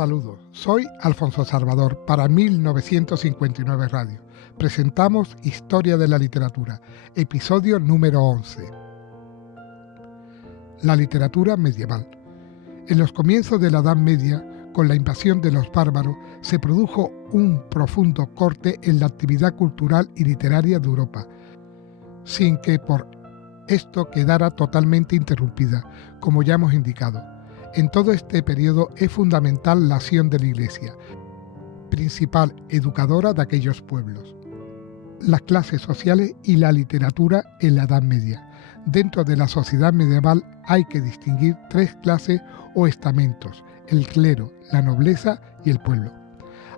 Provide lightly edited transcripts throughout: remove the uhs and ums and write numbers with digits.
Saludos, soy Alfonso Salvador para 1959 Radio. Presentamos Historia de la Literatura, episodio número 11. La literatura medieval. En los comienzos de la Edad Media, con la invasión de los bárbaros, se produjo un profundo corte en la actividad cultural y literaria de Europa, sin que por esto quedara totalmente interrumpida, como ya hemos indicado. En todo este periodo es fundamental la acción de la Iglesia, principal educadora de aquellos pueblos, las clases sociales y la literatura en la Edad Media. Dentro de la sociedad medieval hay que distinguir tres clases o estamentos: el clero, la nobleza y el pueblo.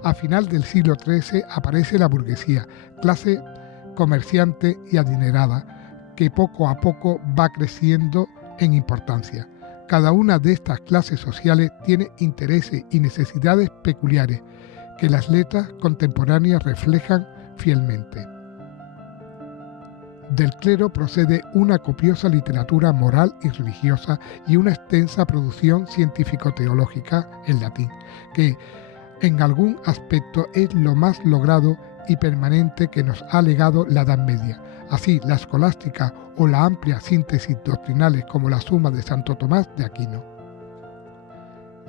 A final del siglo XIII aparece la burguesía, clase comerciante y adinerada, que poco a poco va creciendo en importancia. Cada una de estas clases sociales tiene intereses y necesidades peculiares que las letras contemporáneas reflejan fielmente. Del clero procede una copiosa literatura moral y religiosa y una extensa producción científico-teológica en latín, que en algún aspecto es lo más logrado y permanente que nos ha legado la Edad Media. Así, la escolástica o la amplia síntesis doctrinales como la Suma de Santo Tomás de Aquino.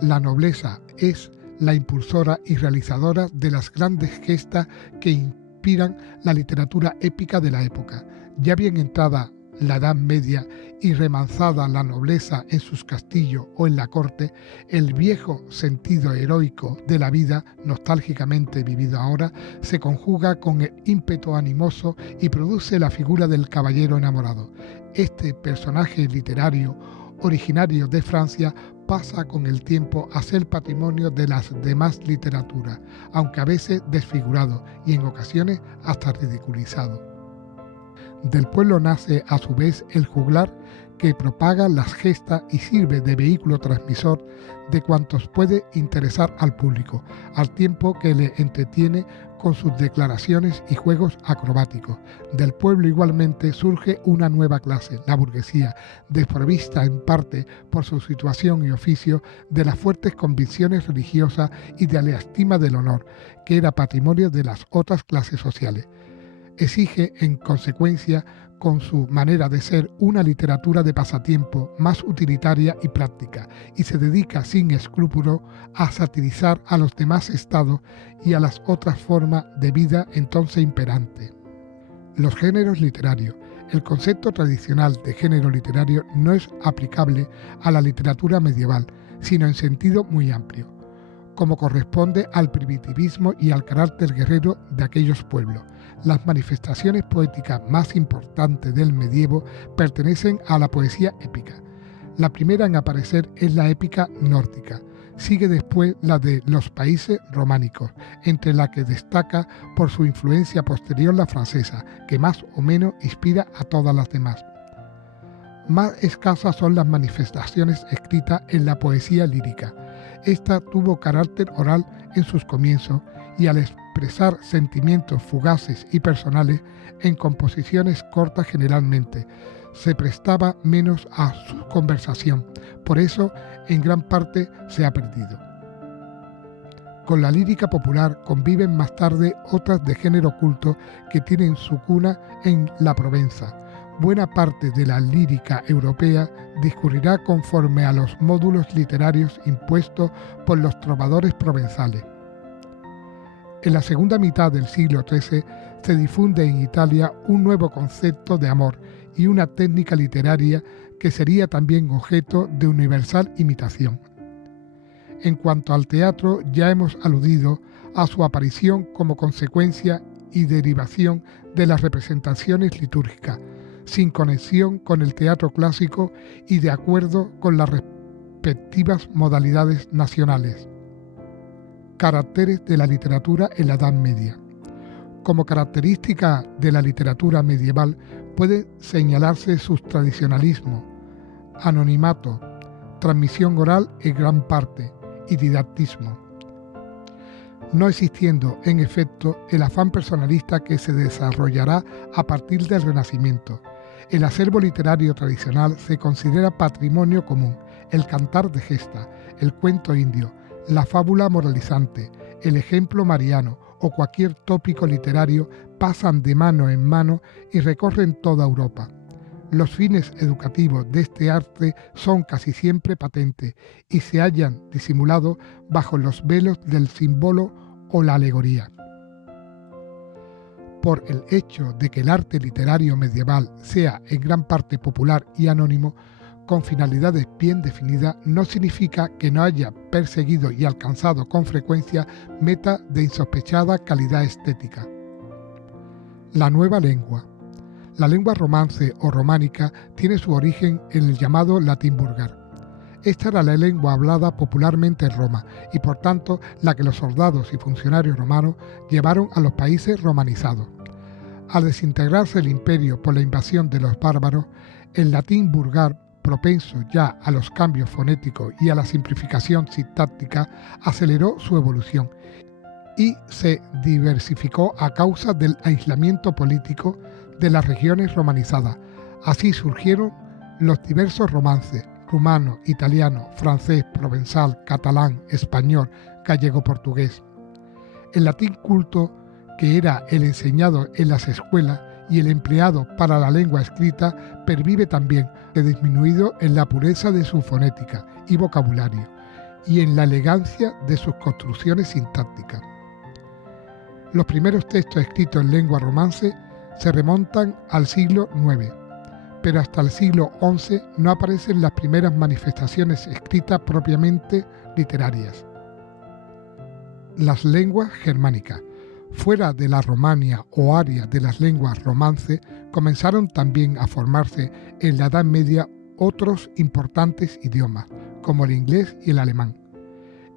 La nobleza es la impulsora y realizadora de las grandes gestas que inspiran la literatura épica de la época. Ya bien entrada la Edad Media y remanzada la nobleza en sus castillos o en la corte, el viejo sentido heroico de la vida, nostálgicamente vivido ahora, se conjuga con el ímpetu animoso y produce la figura del caballero enamorado. Este personaje literario, originario de Francia, pasa con el tiempo a ser patrimonio de las demás literaturas, aunque a veces desfigurado y en ocasiones hasta ridiculizado. Del pueblo nace a su vez el juglar, que propaga las gestas y sirve de vehículo transmisor de cuantos puede interesar al público, al tiempo que le entretiene con sus declaraciones y juegos acrobáticos. Del pueblo igualmente surge una nueva clase, la burguesía, desprovista en parte por su situación y oficio de las fuertes convicciones religiosas y de la estima del honor, que era patrimonio de las otras clases sociales. Exige, en consecuencia, con su manera de ser, una literatura de pasatiempo más utilitaria y práctica, y se dedica sin escrúpulo a satirizar a los demás estados y a las otras formas de vida entonces imperantes. Los géneros literarios. El concepto tradicional de género literario no es aplicable a la literatura medieval, sino en sentido muy amplio, como corresponde al primitivismo y al carácter guerrero de aquellos pueblos. Las manifestaciones poéticas más importantes del medievo pertenecen a la poesía épica. La primera en aparecer es la épica nórdica. Sigue después la de los países románicos, entre la que destaca por su influencia posterior la francesa, que más o menos inspira a todas las demás. Más escasas son las manifestaciones escritas en la poesía lírica. Esta tuvo carácter oral en sus comienzos y al expresar sentimientos fugaces y personales en composiciones cortas generalmente, se prestaba menos a su conversación. Por eso, en gran parte se ha perdido. Con la lírica popular conviven más tarde otras de género culto que tienen su cuna en la Provenza. Buena parte de la lírica europea discurrirá conforme a los módulos literarios impuestos por los trovadores provenzales. En la segunda mitad del siglo XIII se difunde en Italia un nuevo concepto de amor y una técnica literaria que sería también objeto de universal imitación. En cuanto al teatro, ya hemos aludido a su aparición como consecuencia y derivación de las representaciones litúrgicas, sin conexión con el teatro clásico y de acuerdo con las respectivas modalidades nacionales. Caracteres de la literatura en la Edad Media. Como característica de la literatura medieval puede señalarse su tradicionalismo, anonimato, transmisión oral en gran parte y didactismo, no existiendo en efecto el afán personalista que se desarrollará a partir del Renacimiento. El acervo literario tradicional se considera patrimonio común, el cantar de gesta, el cuento indio, La fábula moralizante, el ejemplo mariano o cualquier tópico literario pasan de mano en mano y recorren toda Europa. Los fines educativos de este arte son casi siempre patentes y se hallan disimulados bajo los velos del símbolo o la alegoría. Por el hecho de que el arte literario medieval sea en gran parte popular y anónimo, con finalidades bien definidas, no significa que no haya perseguido y alcanzado con frecuencia metas de insospechada calidad estética. La nueva lengua. La lengua romance o románica tiene su origen en el llamado latín vulgar. Esta era la lengua hablada popularmente en Roma y por tanto la que los soldados y funcionarios romanos llevaron a los países romanizados. Al desintegrarse el imperio por la invasión de los bárbaros, el latín vulgar, propenso ya a los cambios fonéticos y a la simplificación sintáctica, aceleró su evolución y se diversificó a causa del aislamiento político de las regiones romanizadas. Así surgieron los diversos romances, rumano, italiano, francés, provenzal, catalán, español, gallego-portugués. El latín culto, que era el enseñado en las escuelas y el empleado para la lengua escrita, pervive también, disminuido en la pureza de su fonética y vocabulario y en la elegancia de sus construcciones sintácticas. Los primeros textos escritos en lengua romance se remontan al siglo IX, pero hasta el siglo XI no aparecen las primeras manifestaciones escritas propiamente literarias. Las lenguas germánicas. Fuera de la Romania o área de las lenguas romance, comenzaron también a formarse en la Edad Media otros importantes idiomas, como el inglés y el alemán.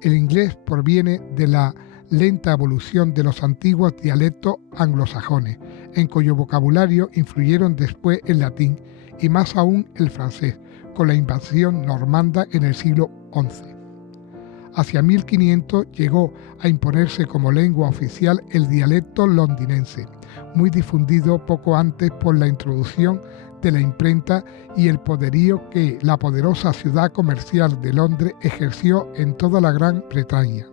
El inglés proviene de la lenta evolución de los antiguos dialectos anglosajones, en cuyo vocabulario influyeron después el latín y más aún el francés, con la invasión normanda en el siglo XI. Hacia 1500 llegó a imponerse como lengua oficial el dialecto londinense, muy difundido poco antes por la introducción de la imprenta y el poderío que la poderosa ciudad comercial de Londres ejerció en toda la Gran Bretaña.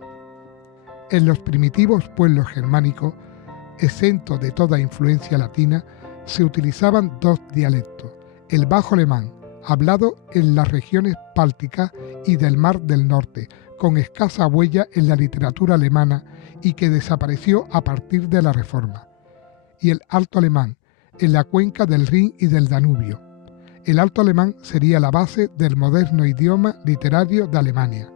En los primitivos pueblos germánicos, exentos de toda influencia latina, se utilizaban dos dialectos: el bajo alemán, hablado en las regiones bálticas y del Mar del Norte, con escasa huella en la literatura alemana y que desapareció a partir de la Reforma, y el alto alemán, en la cuenca del Rin y del Danubio. El alto alemán sería la base del moderno idioma literario de Alemania.